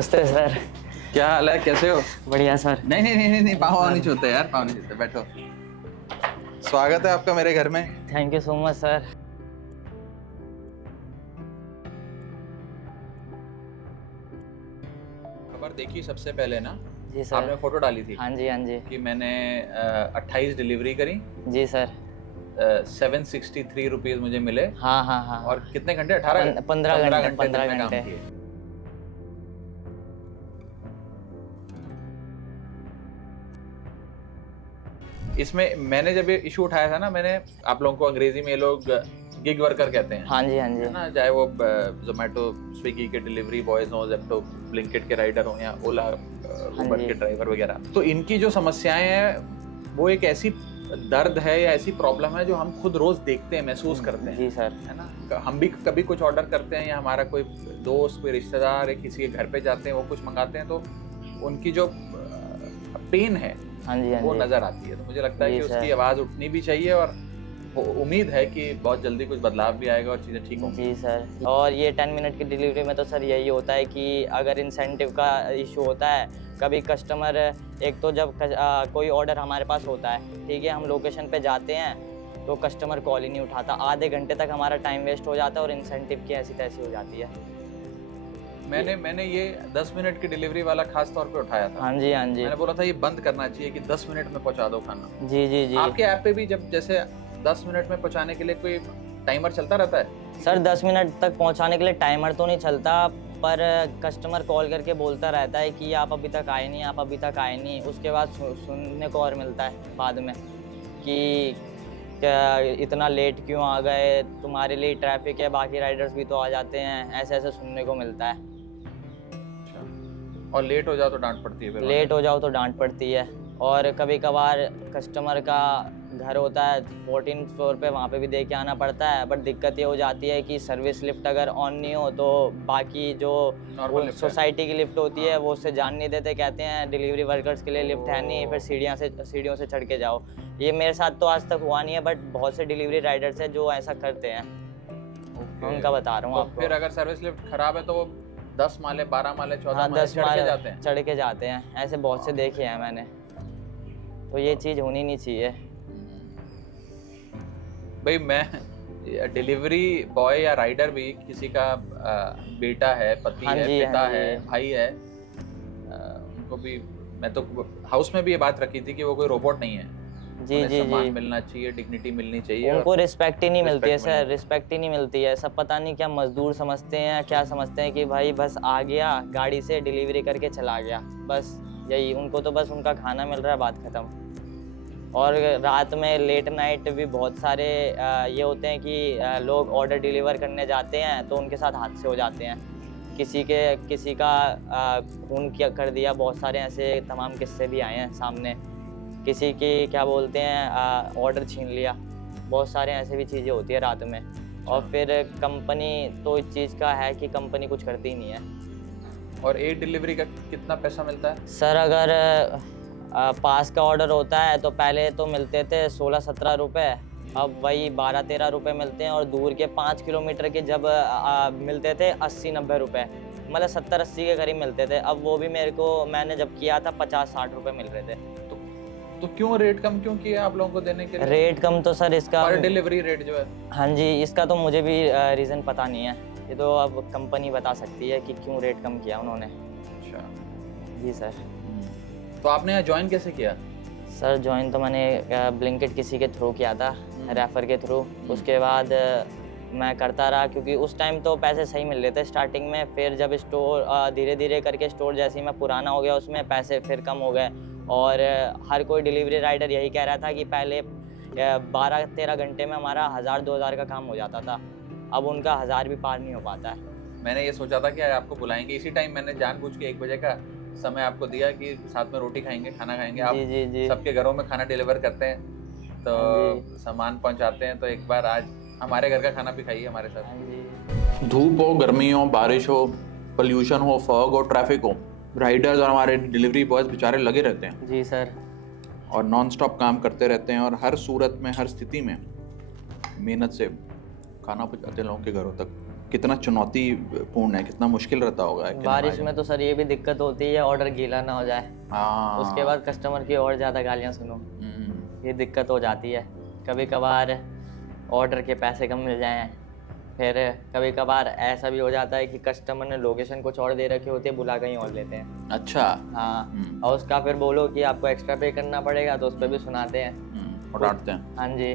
नमस्ते सर। क्या हाल है, कैसे हो? बढ़िया सर। नहीं, पाँव नहीं छूते यार, पाँव नहीं छूते, बैठो। स्वागत है आपका मेरे घर में। Thank you so much sir. खबर देखी सबसे पहले ना? जी सर। आपने फोटो डाली थी हाँ जी कि मैंने 28 डिलीवरी करी। जी सर। 763 रुपीज मुझे मिले। हाँ। और कितने घंटे? 15 घंटे दिन में काम किए। इसमें मैंने जब ये इशू उठाया था ना, मैंने आप लोगों को अंग्रेजी में ये लोग गिग वर्कर कहते हैं। हाँ जी है ना, चाहे वो जोमेटो स्विगी के डिलीवरी बॉयज हो, जेप्टो ब्लिंकिट के राइडर हो या ओला उबर के ड्राइवर वगैरह, तो इनकी जो समस्याएं हैं वो एक ऐसी दर्द है या ऐसी प्रॉब्लम है जो हम खुद रोज देखते हैं, महसूस करते हैं। जी सर। है ना, हम भी कभी कुछ ऑर्डर करते हैं या हमारा कोई दोस्त, कोई रिश्तेदार या किसी के घर पे जाते हैं, वो कुछ मंगाते हैं तो उनकी जो पेन है वो नजर आती है। तो मुझे लगता है कि उसकी आवाज उठनी भी चाहिए और उम्मीद है कि बहुत जल्दी कुछ बदलाव भी आएगा और चीजें ठीक होंगी। जी सर। और ये 10 मिनट की डिलीवरी में तो सर यही होता है कि अगर इंसेंटिव का इशू होता है, कभी कस्टमर एक तो जब कोई ऑर्डर हमारे पास होता है, ठीक है, हम लोकेशन पे जाते हैं तो कस्टमर कॉल ही नहीं उठाता, आधे घंटे तक हमारा टाइम वेस्ट हो जाता है और इंसेंटिव की ऐसी तैसी हो जाती है। मैंने ये 10 मिनट की डिलीवरी वाला खास तौर पे उठाया था। हाँ जी। मैंने बोला था ये बंद करना चाहिए कि 10 मिनट में पहुंचा दो खाना। जी। आपके ऐप पे भी जब जैसे 10 मिनट में पहुंचाने के लिए कोई टाइमर चलता रहता है? सर 10 मिनट तक पहुंचाने के लिए टाइमर तो नहीं चलता, पर कस्टमर कॉल करके बोलता रहता है कि आप अभी तक आए नहीं, आप अभी तक आए नहीं। उसके बाद सुनने को और मिलता है बाद में कि क्या इतना लेट क्यों आ गए, तुम्हारे लिए ट्रैफिक है, बाकी राइडर्स भी तो आ जाते हैं, ऐसे सुनने को मिलता है। और लेट हो जाओ तो डांट पड़ती है? लेट हो जाओ तो डांट पड़ती है। और कभी कभार कस्टमर का घर होता है 14th फ्लोर पे, वहाँ पे भी दे के आना पड़ता है। बट दिक्कत ये हो जाती है कि सर्विस लिफ्ट अगर ऑन नहीं हो तो बाकी जो सोसाइटी की लिफ्ट होती है वो उससे जान नहीं देते, कहते हैं डिलीवरी वर्कर्स के लिए लिफ्ट है नहीं, फिर सीढ़ियों से चढ़ के जाओ। ये मेरे साथ तो आज तक हुआ नहीं है, बट बहुत से डिलीवरी राइडर्स हैं जो ऐसा करते हैं। उनका बता रहा हूँ आपको। फिर अगर सर्विस लिफ्ट खराब है तो वो 10 माले, 12 माले, 14 माले चढ़ के जाते हैं। ऐसे बहुत से देखे हैं मैंने। तो ये चीज होनी नहीं चाहिए भाई। मैं डिलीवरी बॉय या राइडर भी किसी का बेटा है, पति है, पिता है, भाई है, उनको भी मैं तो हाउस में भी ये बात रखी थी कि वो कोई रोबोट नहीं है। जी सम्मान मिलना चाहिए, डिग्निटी मिलनी चाहिए। उनको रिस्पेक्ट ही नहीं मिलती है सर, रिस्पेक्ट ही नहीं मिलती है। सब पता नहीं क्या मजदूर समझते हैं, क्या समझते हैं कि भाई बस आ गया गाड़ी से डिलीवरी करके चला गया, बस यही उनको तो बस उनका खाना मिल रहा है, बात खत्म। और रात में लेट नाइट भी बहुत सारे ये होते हैं कि लोग ऑर्डर डिलीवर करने जाते हैं तो उनके साथ हादसे हो जाते हैं। किसी का खून कर दिया, बहुत सारे ऐसे तमाम किस्से भी आए हैं सामने। किसी की क्या बोलते हैं ऑर्डर छीन लिया, बहुत सारे ऐसे भी चीज़ें होती है रात में। और फिर कंपनी तो इस चीज़ का है कि कंपनी कुछ करती ही नहीं है। और एक डिलीवरी का कितना पैसा मिलता है सर? अगर पास का ऑर्डर होता है तो पहले तो मिलते थे 16-17 रुपये, अब वही 12-13 रुपये मिलते हैं। और दूर के 5 किलोमीटर के जब मिलते थे 80-90 रुपये, मतलब 70-80 के करीब मिलते थे। अब वो भी मैंने जब किया था 50-60 रुपये मिल रहे थे। तो क्यों रेट कम क्यों किया आप लोगों को देने के लिए? रेट कम तो सर इसका पर डिलीवरी रेट जो है, हाँ जी, इसका तो मुझे भी रीज़न पता नहीं है। ये तो अब कंपनी बता सकती है कि क्यों रेट कम किया उन्होंने। अच्छा जी सर। तो आपने यहाँ ज्वाइन कैसे किया? सर ज्वाइन तो मैंने ब्लिंकिट किसी के थ्रू किया था, रेफर के थ्रू। उसके बाद मैं करता रहा क्योंकि उस टाइम तो पैसे सही मिल रहे थे स्टार्टिंग में। फिर जब स्टोर धीरे धीरे करके स्टोर जैसे ही मैं पुराना हो गया उसमें पैसे फिर कम हो गए। और हर कोई डिलीवरी राइडर यही कह रहा था कि पहले 12-13 घंटे में हमारा 1000-2000 का काम हो जाता था, अब उनका 1000 भी पार नहीं हो पाता है। मैंने ये सोचा था कि आपको बुलाएंगे, इसी टाइम मैंने जानबूझ के 1 बजे का समय आपको दिया कि साथ में रोटी खाएंगे, खाना खाएंगे। आप सबके घरों में खाना डिलीवर करते हैं तो सामान पहुंचाते हैं, तो एक बार आज हमारे घर का खाना भी खाइए हमारे साथ। धूप हो, गर्मी हो, बारिश हो, पोल्यूशन हो, फॉग हो, ट्रैफिक हो, राइडर्स और हमारे डिलीवरी बॉयज बेचारे लगे रहते हैं। जी सर। और नॉन स्टॉप काम करते रहते हैं और हर सूरत में, हर स्थिति में मेहनत से खाना पहुंचाते हैं लोगों के घरों तक। कितना चुनौतीपूर्ण है, कितना मुश्किल रहता होगा। बारिश में तो सर ये भी दिक्कत होती है, ऑर्डर गीला ना हो जाए, उसके बाद कस्टमर की और ज़्यादा गालियाँ सुनो, ये दिक्कत हो जाती है। कभी कभार ऑर्डर के पैसे कम मिल जाएं, फिर कभी कभार ऐसा भी हो जाता है कि कस्टमर ने लोकेशन कुछ और दे रखी होती है, बुला कहीं और लेते हैं। अच्छा। हाँ, और उसका फिर बोलो कि आपको एक्स्ट्रा पे करना पड़ेगा, तो उस पर भी सुनाते हैं और डांटते हैं। हाँ जी,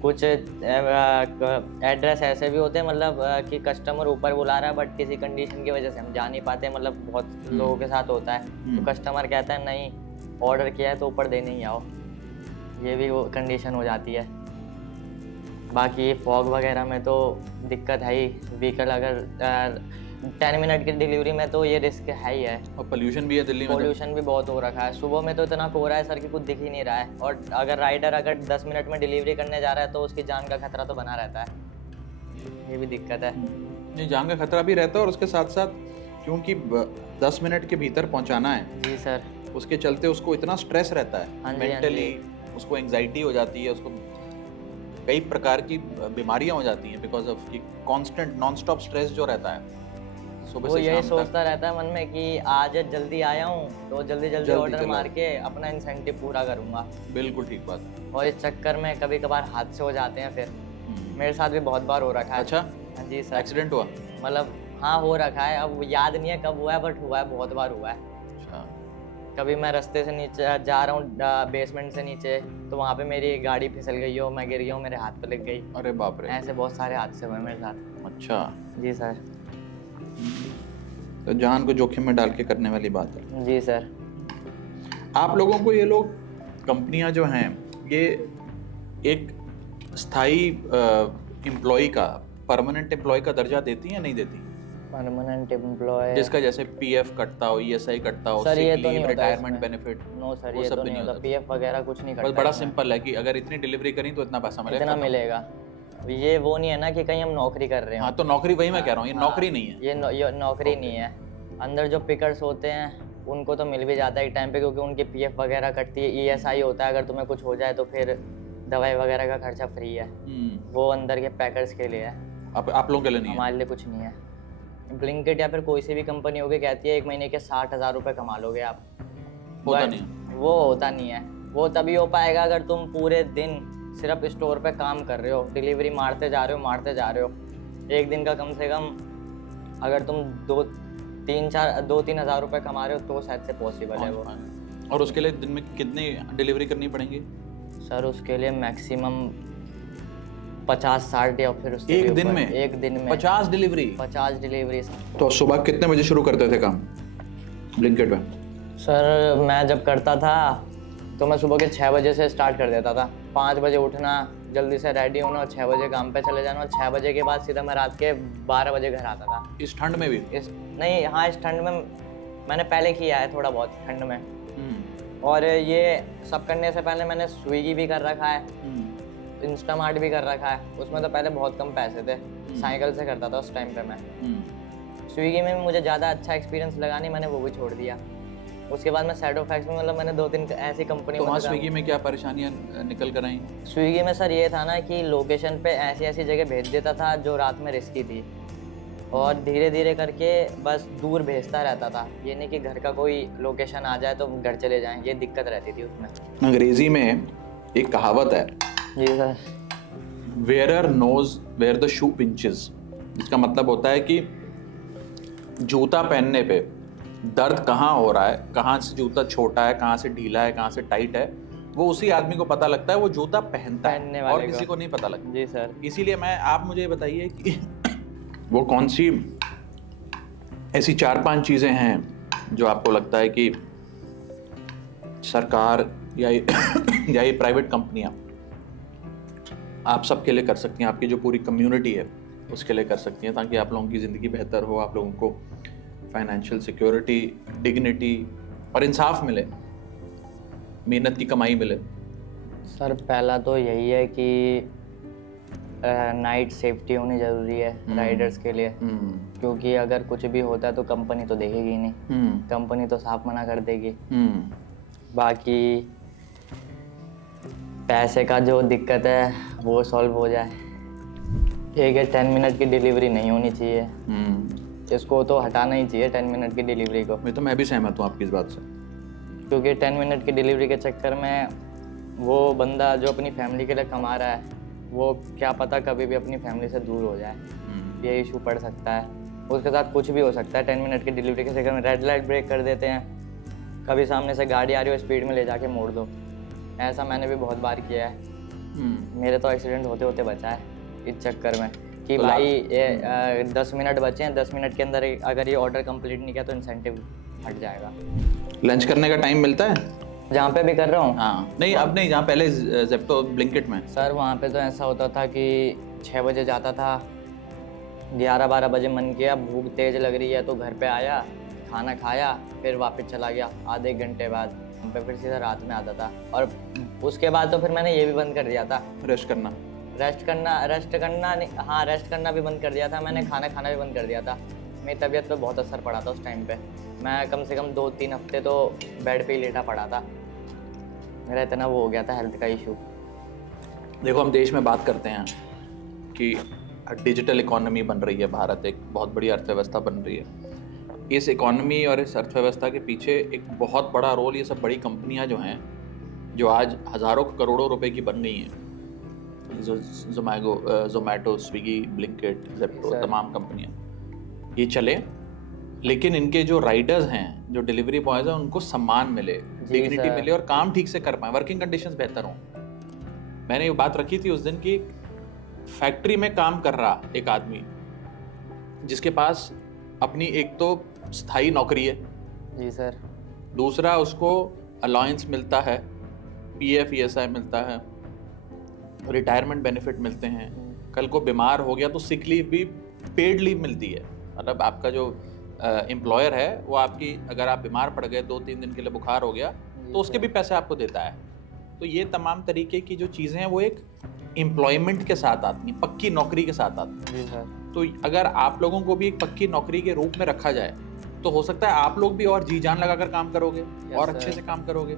कुछ एड्रेस ऐसे भी होते हैं मतलब कि कस्टमर ऊपर बुला रहा है बट किसी कंडीशन की वजह से हम जा नहीं पाते, मतलब बहुत लोगों के साथ होता है, तो कस्टमर कहता है नहीं ऑर्डर किया है तो ऊपर देने ही आओ, ये भी वो कंडीशन हो जाती है। बाकी फॉग वगैरह में तो दिक्कत है ही, व्हीकल अगर 10 मिनट की डिलीवरी में तो ये रिस्क है ही है। और पोल्यूशन भी है दिल्ली में, पोल्यूशन भी बहुत हो रखा है, सुबह में तो इतना कोहरा है सर कि कुछ दिख ही नहीं रहा है, और अगर राइडर अगर 10 मिनट में डिलीवरी करने जा रहा है तो उसकी जान का खतरा तो बना रहता है, ये भी दिक्कत है। नहीं, जान का खतरा भी रहता है, और उसके साथ साथ क्योंकि 10 मिनट के भीतर पहुंचाना है जी सर, उसके चलते उसको इतना स्ट्रेस रहता है, मेंटली उसको एंग्जाइटी हो जाती है, उसको कई प्रकार की बीमारियां हो जाती हैं बिकॉज ऑफ कि कांस्टेंट नॉन स्टॉप स्ट्रेस जो रहता है सुबह वो से यही शाम सोचता रहता है मन में कि आज जल्दी आया हूँ तो जल्दी ऑर्डर मार के अपना इंसेंटिव पूरा करूँगा। बिल्कुल ठीक बात। और इस चक्कर में कभी कभार हादसे हो जाते हैं, फिर मेरे साथ भी बहुत बार हो रखा है। अच्छा। हाँ जी सर, एक्सीडेंट हुआ? मतलब हाँ हो रखा है, अब याद नहीं है कब हुआ है बट हुआ है, बहुत बार हुआ है। कभी मैं रास्ते से नीचे जा रहा हूँ बेसमेंट से नीचे, तो वहाँ पे मेरी गाड़ी फिसल गई हो, मैं गिर गई हूँ, मेरे हाथ पे लग गई। अरे बाप रे। ऐसे बहुत सारे हादसे हुए मेरे साथ। अच्छा जी सर। तो जान को जोखिम में डाल के करने वाली बात है। जी सर। आप लोगों को ये लोग कंपनियां जो हैं ये एक स्थायी एम्प्लॉय का, परमानेंट एम्प्लॉय का दर्जा देती हैं, नहीं देती? परमानेंट एम्प्लॉय जिसका जैसे पीएफ कटता हो, ईएसआई कटता हो, सर ये तो नहीं होता, रिटायरमेंट बेनिफिट? नो सर ये तो नहीं होता, पीएफ वगैरह कुछ नहीं कटता। बड़ा सिंपल है कि अगर इतनी डिलीवरी करी तो इतना पैसा मिलेगा, इतना मिलेगा। ये वो नहीं है ना कि कहीं हम नौकरी कर रहे हैं। हाँ, तो नौकरी वही मैं कह रहा हूँ, ये नौकरी नहीं है। ये नौकरी नहीं है। अंदर जो पिकर्स होते हैं उनको तो मिल भी जाता है एक टाइम पे, क्योंकि उनकी पीएफ वगैरह कटती है, ईएसआई होता है, अगर तुम्हें कुछ हो जाए तो फिर दवाई वगैरह का खर्चा फ्री है। वो अंदर के पैकर्स के लिए है, आप लोगों के लिए नहीं है। हमारे लिए कुछ नहीं है। ब्लिंकिट या फिर कोई सी भी कंपनी होगी कहती है 1 महीने के 60,000 रुपये कमा लोगे आप, होता नहीं है। वो होता नहीं है। वो तभी हो पाएगा अगर तुम पूरे दिन सिर्फ स्टोर पे काम कर रहे हो, डिलीवरी मारते जा रहे हो। एक दिन का कम से कम अगर तुम 2-3 हज़ार रुपये कमा रहे हो तो शायद से पॉसिबल है वो। और उसके लिए दिन में कितनी डिलीवरी करनी पड़ेगी? सर उसके लिए मैक्सिमम 50-60 या फिर उससे एक दिन में 50 डिलीवरी? 50 डिलीवरी। तो सुबह कितने बजे शुरू करते थे काम ब्लिंकिट में? सर मैं जब करता था तो मैं सुबह के 6 बजे से स्टार्ट कर देता था। 5 बजे उठना, जल्दी से रेडी होना और 6 बजे काम पे चले जाना, और 6 बजे के बाद सीधा मैं रात के 12 बजे घर आता था। इस ठंड में भी? नहीं, हाँ इस ठंड में मैंने पहले किया है थोड़ा बहुत ठंड में। और ये सब करने से पहले मैंने स्विगी भी कर रखा है, इंस्टामार्ट भी कर रखा है। उसमें तो पहले बहुत कम पैसे थे, साइकिल से करता था उस टाइम पे मैं। स्विगी में मुझे ज़्यादा अच्छा एक्सपीरियंस लगा नहीं, मैंने वो भी छोड़ दिया। उसके बाद मैं सैडो फैक्स में, मतलब मैंने 2-3 ऐसी कंपनी। तो वहाँ स्विगी में क्या परेशानियाँ निकल कर आई? स्विगी में सर ये था ना कि लोकेशन पे ऐसी जगह भेज देता था जो रात में रिस्की थी, और धीरे धीरे करके बस दूर भेजता रहता था। ये नहीं कि घर का कोई लोकेशन आ जाए तो घर चले जाएं, ये दिक्कत रहती थी उसमें। अंग्रेजी में एक कहावत है, जी sir, wearer knows where the shoe pinches. इसका मतलब होता है कि जूता पहनने पे दर्द कहाँ हो रहा है, कहाँ से जूता छोटा है, कहाँ से ढीला है, कहाँ से टाइट है, वो उसी आदमी को पता लगता है, वो जूता पहनता है, और किसी को नहीं पता लगता। जी सर। इसीलिए आप मुझे बताइए कि वो कौन सी ऐसी 4-5 चीजें हैं जो आपको लगता है कि सरकार या ये प्राइवेट कंपनियां आप सबके लिए कर सकती हैं, आपकी जो पूरी कम्युनिटी है उसके लिए कर सकती हैं, ताकि आप लोगों की ज़िंदगी बेहतर हो, आप लोगों को फाइनेंशियल सिक्योरिटी, डिग्निटी और इंसाफ मिले, मेहनत की कमाई मिले? सर पहला तो यही है कि नाइट सेफ्टी होनी ज़रूरी है राइडर्स के लिए, क्योंकि अगर कुछ भी होता है तो कंपनी तो देखेगी ही नहीं, कंपनी तो साफ मना कर देगी। बाकी पैसे का जो दिक्कत है वो सॉल्व हो जाए, एक है 10 मिनट की डिलीवरी नहीं होनी चाहिए, इसको तो हटाना ही चाहिए 10 मिनट की डिलीवरी को। मैं भी सहमत हूँ आपकी इस बात से, क्योंकि 10 मिनट की डिलीवरी के चक्कर में वो बंदा जो अपनी फैमिली के लिए कमा रहा है वो क्या पता कभी भी अपनी फैमिली से दूर हो जाए, ये इशू पड़ सकता है। उसके साथ कुछ भी हो सकता है 10 मिनट की डिलीवरी के चक्कर में। रेड लाइट ब्रेक कर देते हैं, कभी सामने से गाड़ी आ रही हो स्पीड में ले जाके मोड़ दो, ऐसा मैंने भी बहुत बार किया है। मेरे तो एक्सीडेंट होते होते बचा है इस चक्कर में कि तो भाई ये 10 मिनट बचे हैं, 10 मिनट के अंदर अगर ये ऑर्डर कंप्लीट नहीं किया तो इंसेंटिव हट जाएगा। लंच करने का टाइम मिलता है जहाँ पे भी कर रहा हूँ? हाँ नहीं, अब नहीं, जहाँ पहले ज़ेप्टो ब्लिंकिट में। सर वहाँ पे तो ऐसा होता था कि 6 बजे जाता था, 11-12 बजे मन किया, भूख तेज़ लग रही है तो घर पे आया, खाना खाया, फिर वापस चला गया। आधे घंटे बाद फिर सीधा रात में आता था। और उसके बाद तो फिर मैंने ये भी बंद कर दिया था, रेस्ट करना नहीं, हाँ रेस्ट करना भी बंद कर दिया था मैंने, खाना खाना भी बंद कर दिया था। मेरी तबीयत पे बहुत असर पड़ा था उस टाइम पे, मैं कम से कम 2-3 हफ्ते तो बेड पे ही लेटा पड़ा था, मेरा इतना वो हो गया था हेल्थ का इशू। देखो हम देश में बात करते हैं कि डिजिटल इकोनॉमी बन रही है, भारत एक बहुत बड़ी अर्थव्यवस्था बन रही है। इस इकोनॉमी और इस अर्थव्यवस्था के पीछे एक बहुत बड़ा रोल ये सब बड़ी कंपनियां जो हैं, जो आज हज़ारों करोड़ों रुपए की बन गई हैं, जोमैटो, स्विगी, ब्लिंकिट, ज़ेप्टो, तमाम कंपनियां, ये चले, लेकिन इनके जो राइडर्स हैं, जो डिलीवरी बॉयज़ हैं, उनको सम्मान मिले, डिग्निटी मिले और काम ठीक से कर पाएँ, वर्किंग कंडीशंस बेहतर हों। मैंने ये बात रखी थी उस दिन की, फैक्ट्री में काम कर रहा एक आदमी जिसके पास अपनी एक तो स्थायी नौकरी है, जी सर, दूसरा उसको अलाउंस मिलता है, पीएफ ईएसआई मिलता है, रिटायरमेंट बेनिफिट मिलते हैं, कल को बीमार हो गया तो सिक लीव भी पेड लीव मिलती है। मतलब आपका जो एम्प्लॉयर है वो आपकी, अगर आप बीमार पड़ गए 2-3 दिन के लिए, बुखार हो गया तो उसके भी पैसे आपको देता है। तो ये तमाम तरीके की जो चीज़ें हैं वो एक एम्प्लॉयमेंट के साथ आती हैं, पक्की नौकरी के साथ आती हैं। तो अगर आप लोगों को भी एक पक्की नौकरी के रूप में रखा जाए तो हो सकता है आप लोग भी और जी जान लगाकर काम करोगे और अच्छे से काम करोगे,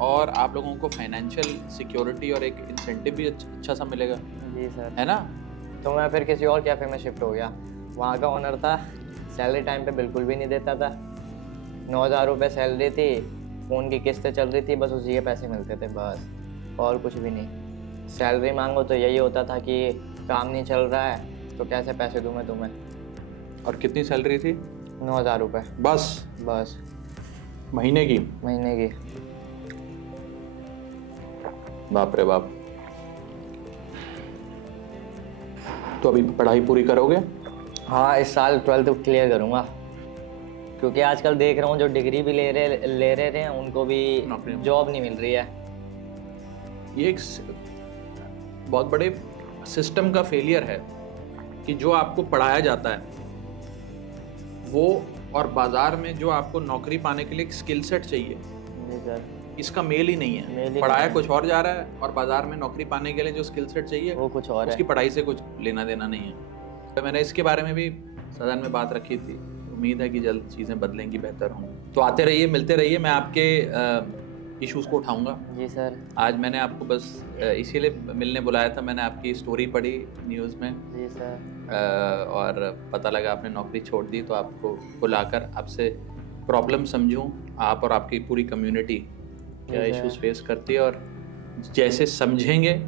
और आप लोगों को फाइनेंशियल सिक्योरिटी और एक इंसेंटिव भी अच्छा सा मिलेगा। जी सर, है ना। तो मैं फिर किसी और कैफे में शिफ्ट हो गया, वहाँ का ओनर था, सैलरी टाइम पे बिल्कुल भी नहीं देता था, 9,000 रुपये सैलरी थी, फ़ोन की किस्तें चल रही थी, बस उसी के पैसे मिलते थे बस, और कुछ भी नहीं। सैलरी मांगो तो यही होता था कि काम नहीं चल रहा है तो कैसे पैसे दूँ मैं तुम्हें। और कितनी सैलरी थी? 9,000 रुपये बस महीने की। बाप रे बाप। तो अभी पढ़ाई पूरी करोगे? हाँ, इस साल 12th क्लियर करूँगा, क्योंकि आजकल देख रहा हूँ जो डिग्री भी ले रहे हैं उनको भी जॉब नहीं मिल रही है। ये एक बहुत बड़े सिस्टम का फेलियर है कि जो आपको पढ़ाया जाता है वो, और बाजार में जो आपको नौकरी पाने के लिए एक स्किल सेट चाहिए, इसका मेल ही नहीं है। पढ़ाया कुछ और जा रहा है और बाजार में नौकरी पाने के लिए जो स्किल सेट चाहिए वो कुछ और है, उसकी पढ़ाई से कुछ लेना देना नहीं है। तो मैंने इसके बारे में भी सदन में बात रखी थी, उम्मीद है कि जल्द चीज़ें बदलेंगी, बेहतर हों। तो आते रहिए, मिलते रहिए, मैं आपके इश्यूज़ को उठाऊंगा। जी सर। आज मैंने आपको बस इसीलिए मिलने बुलाया था, मैंने आपकी स्टोरी पढ़ी न्यूज़ में। जी सर। और पता लगा आपने नौकरी छोड़ दी, तो आपको बुलाकर आपसे प्रॉब्लम समझूं, आप और आपकी पूरी कम्युनिटी क्या इश्यूज फेस करती है, और जैसे समझेंगे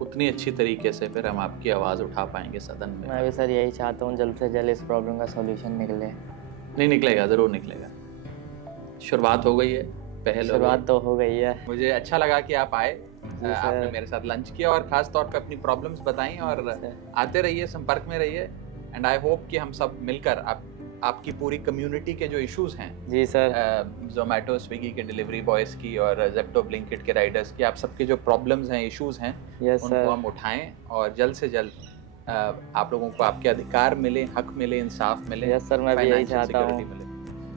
उतनी अच्छी तरीके से फिर हम आपकी आवाज़ उठा पाएंगे सदन में। मैं भी सर यही चाहता हूँ जल्द से जल्द इस प्रॉब्लम का सॉल्यूशन निकले। नहीं निकलेगा, ज़रूर निकलेगा। शुरुआत हो गई है, शुरुआत तो हो गई है। मुझे अच्छा लगा कि आप आए, आपने मेरे साथ लंच किया और खास तौर पे अपनी प्रॉब्लम्स बताई, और आते रहिए, संपर्क में रहिए, एंड आई होप कि हम सब मिलकर आपकी पूरी कम्युनिटी के जो इश्यूज हैं, जी सर, जोमेटो, स्विगी के डिलीवरी बॉयज़ की और ज़ेप्टो, ब्लिंकिट के राइडर्स की, आप सबके जो प्रॉब्लम्स हैं, इश्यूज हैं, उनको हम उठाएं और जल्द से जल्द आप लोगों को आपके अधिकार मिले, हक मिले, इंसाफ मिले। यस सर, मैं भी यही चाहता हूँ।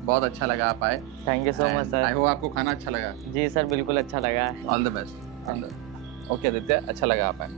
बहुत अच्छा लगा आप आए। Thank you so much sir. I hope आपको खाना अच्छा लगा। जी सर, बिल्कुल अच्छा लगा। All the best. Okay Aditya, अच्छा लगा आप आए।